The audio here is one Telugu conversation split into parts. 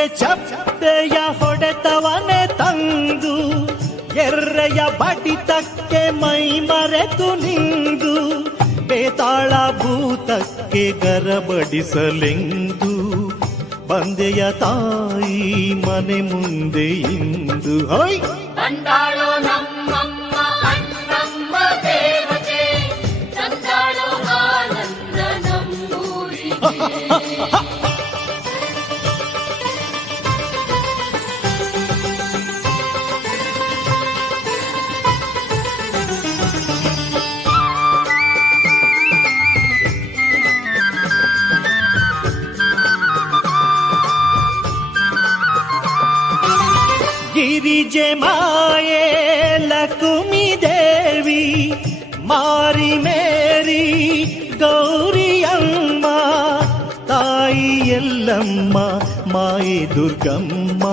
ಸೀರೆ ಚಪ್ಪೆಯ ಹೊಡೆತವನೆ ತಂದು, ಎರ್ರೆಯ ಬಡಿತಕ್ಕೆ ಮೈ ಮರೆತು ನಿಂದು, ಬೇತಾಳ ಭೂತಕ್ಕೆ ಗರಬಡಿಸಲೆಂದು, ಬಂದೆಯ ತಾಯಿ ಮನೆ ಮುಂದೆ ಇಂದು. ಹೊಯ್ విజయమాయే లక్ష్మీ దేవి మారి మేరీ గౌరీ అమ్మ తాయి ఎల్లమ్మ మాయి దుర్గమ్మ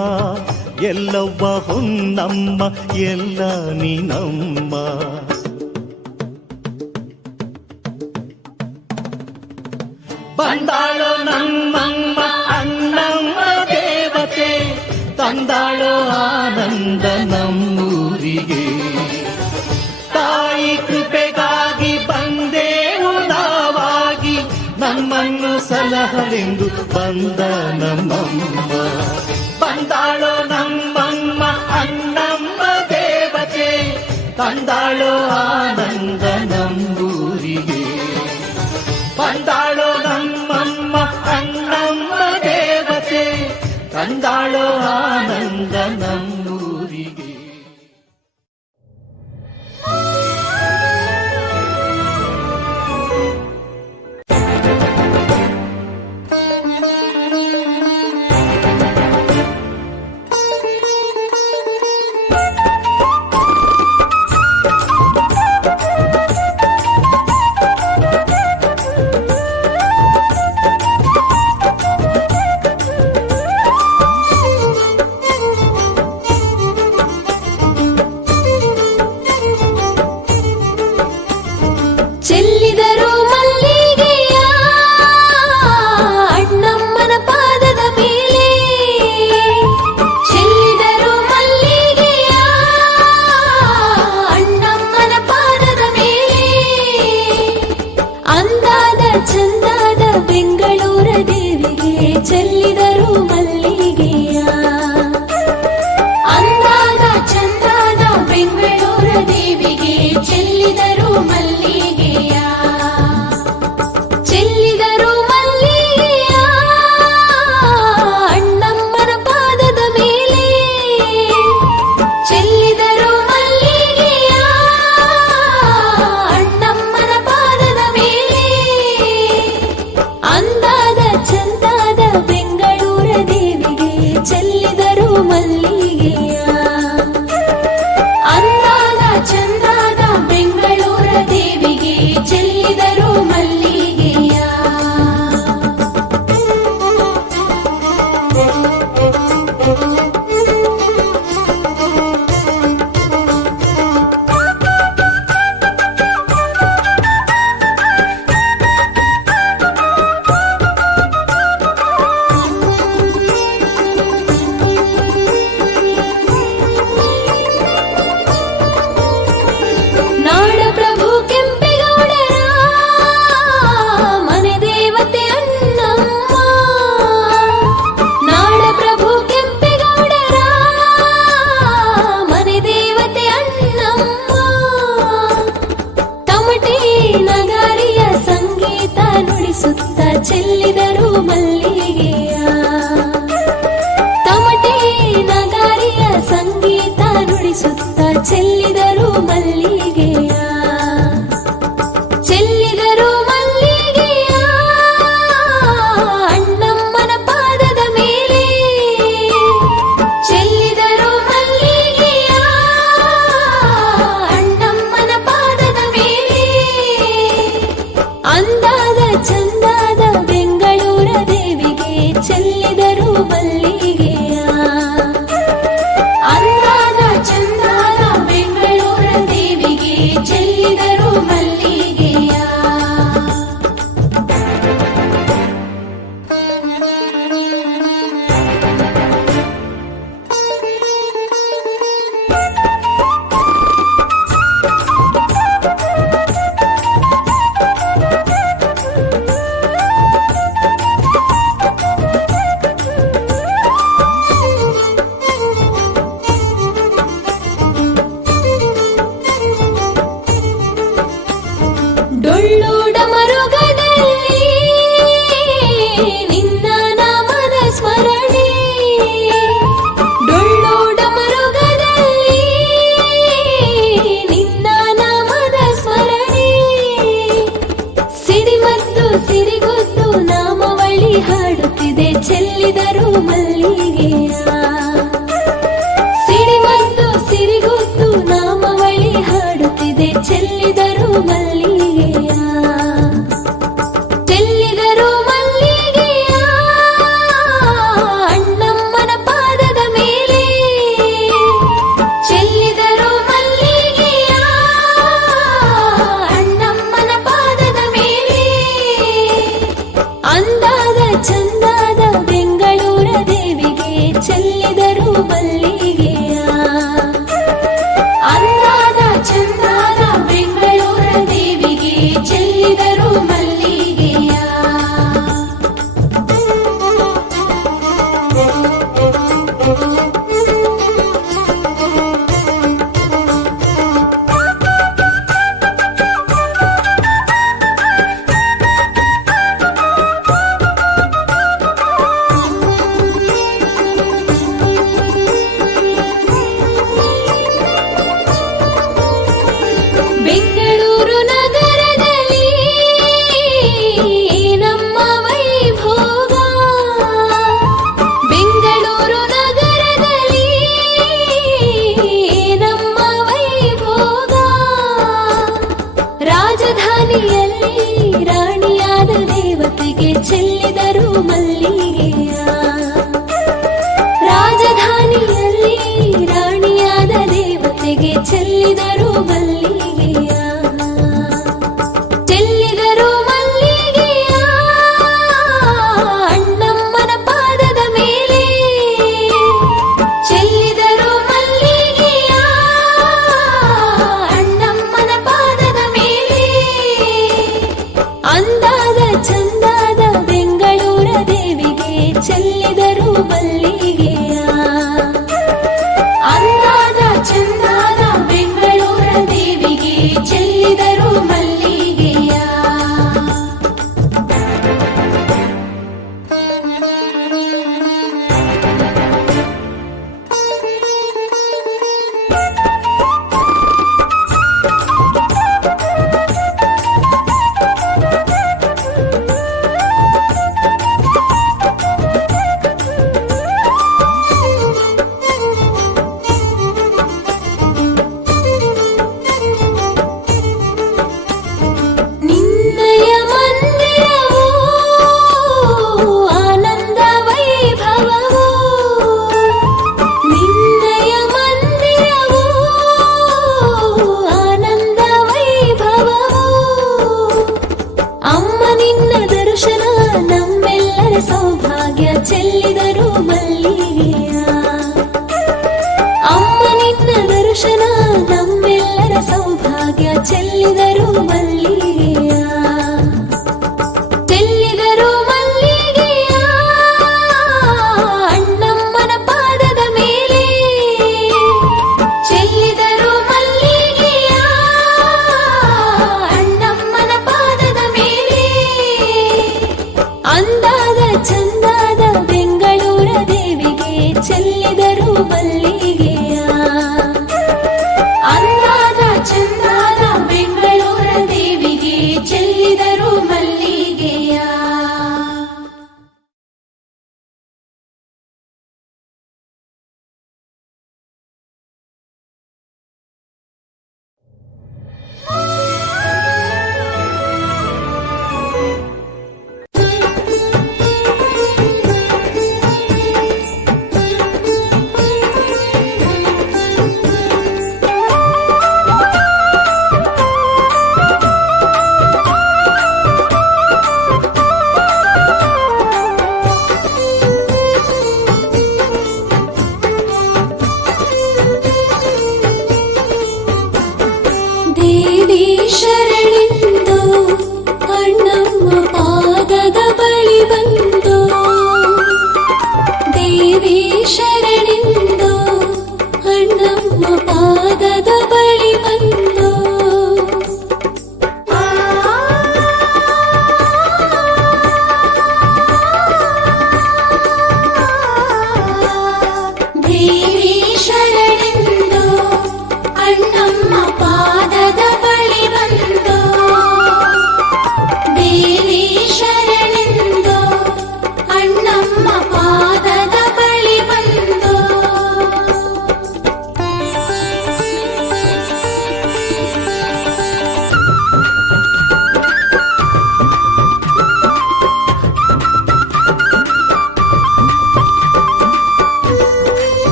ఎల్లవ్వ హొన్నమ్మ ఎల్ల నినమ్మ ಕಲಹಲೆಂದು ಬಂದ ನಮ್ಮಮ್ಮ ಬಂದಾಳೋ ನಮ್ಮಮ್ಮ ಅನ್ನಮ್ಮ ದೇವತೆ ತಂದಾಳೋ ಆನಂದ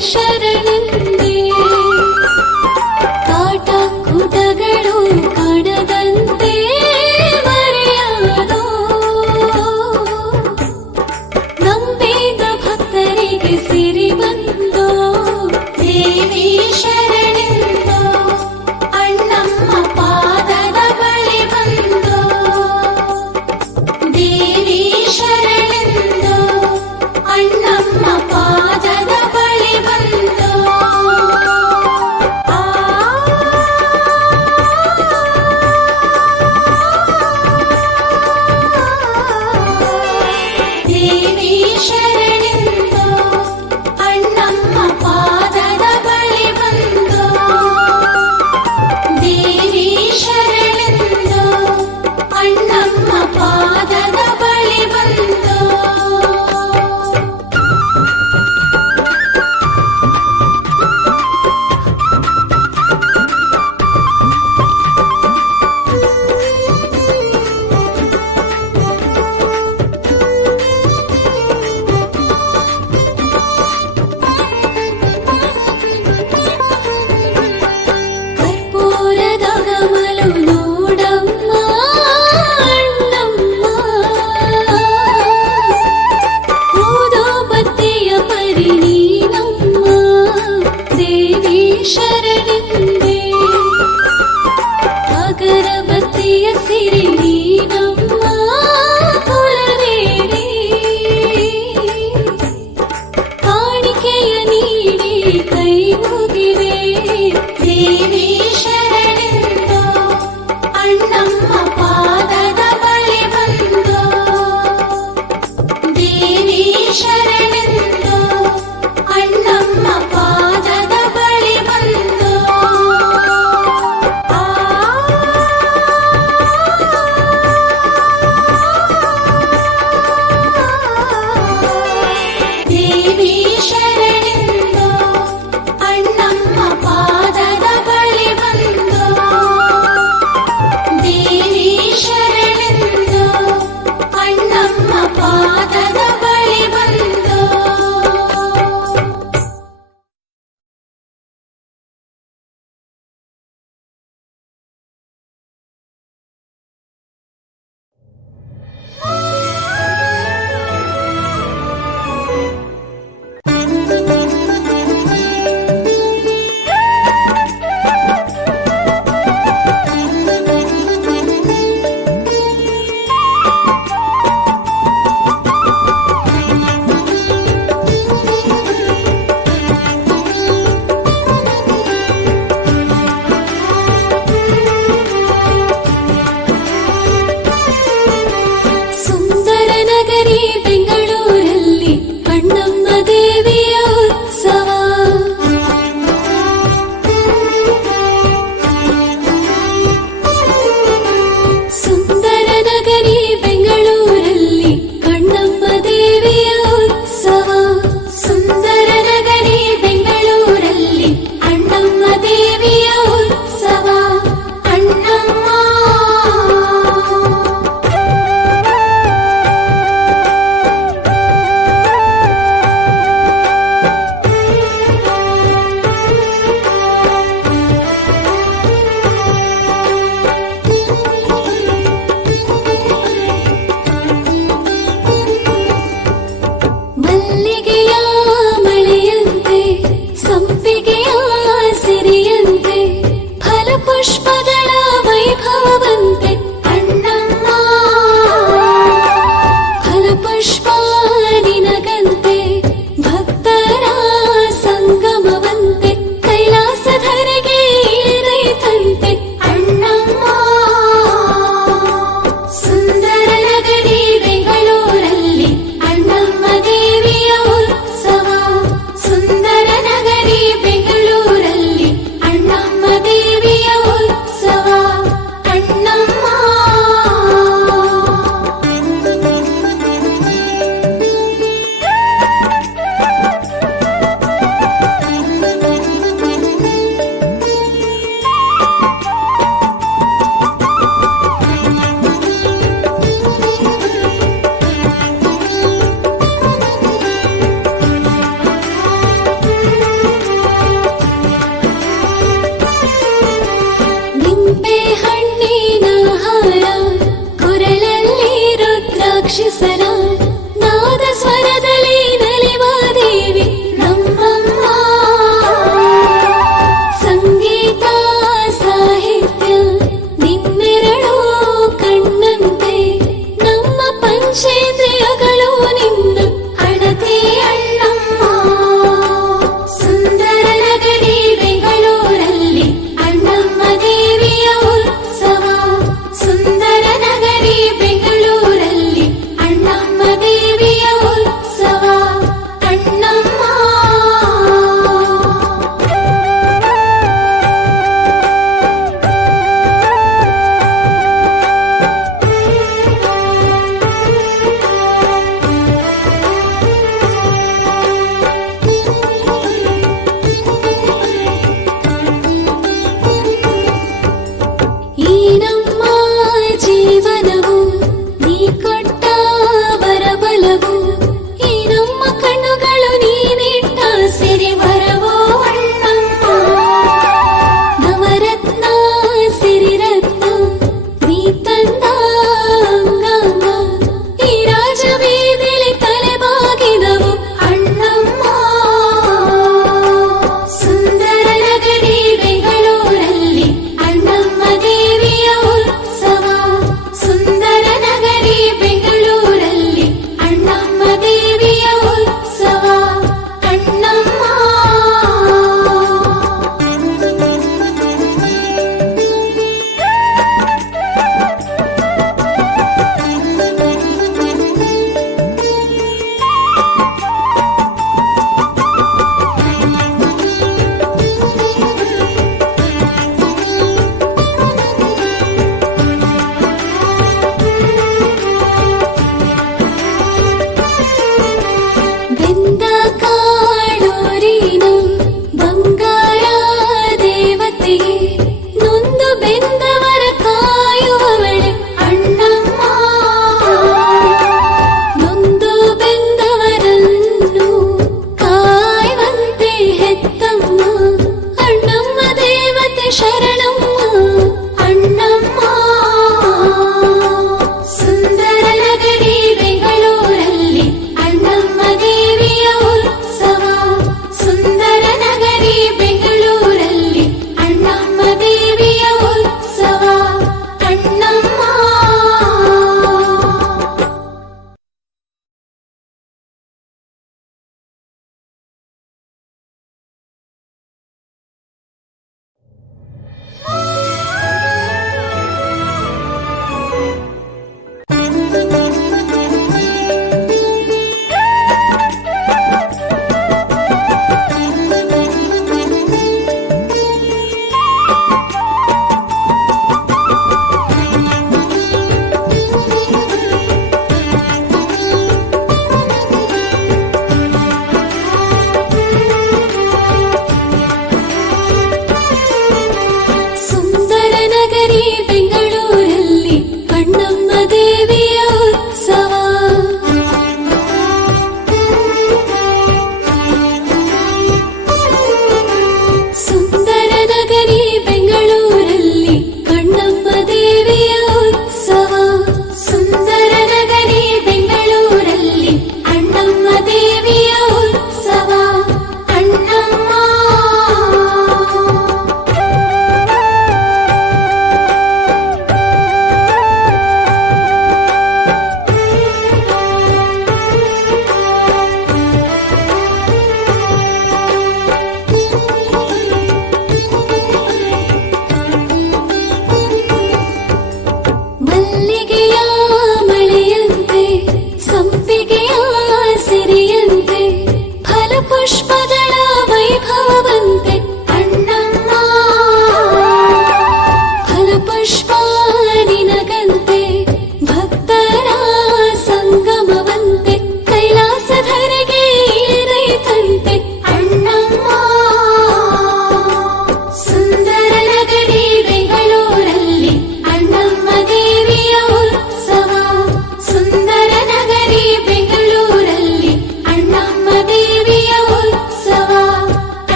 शरण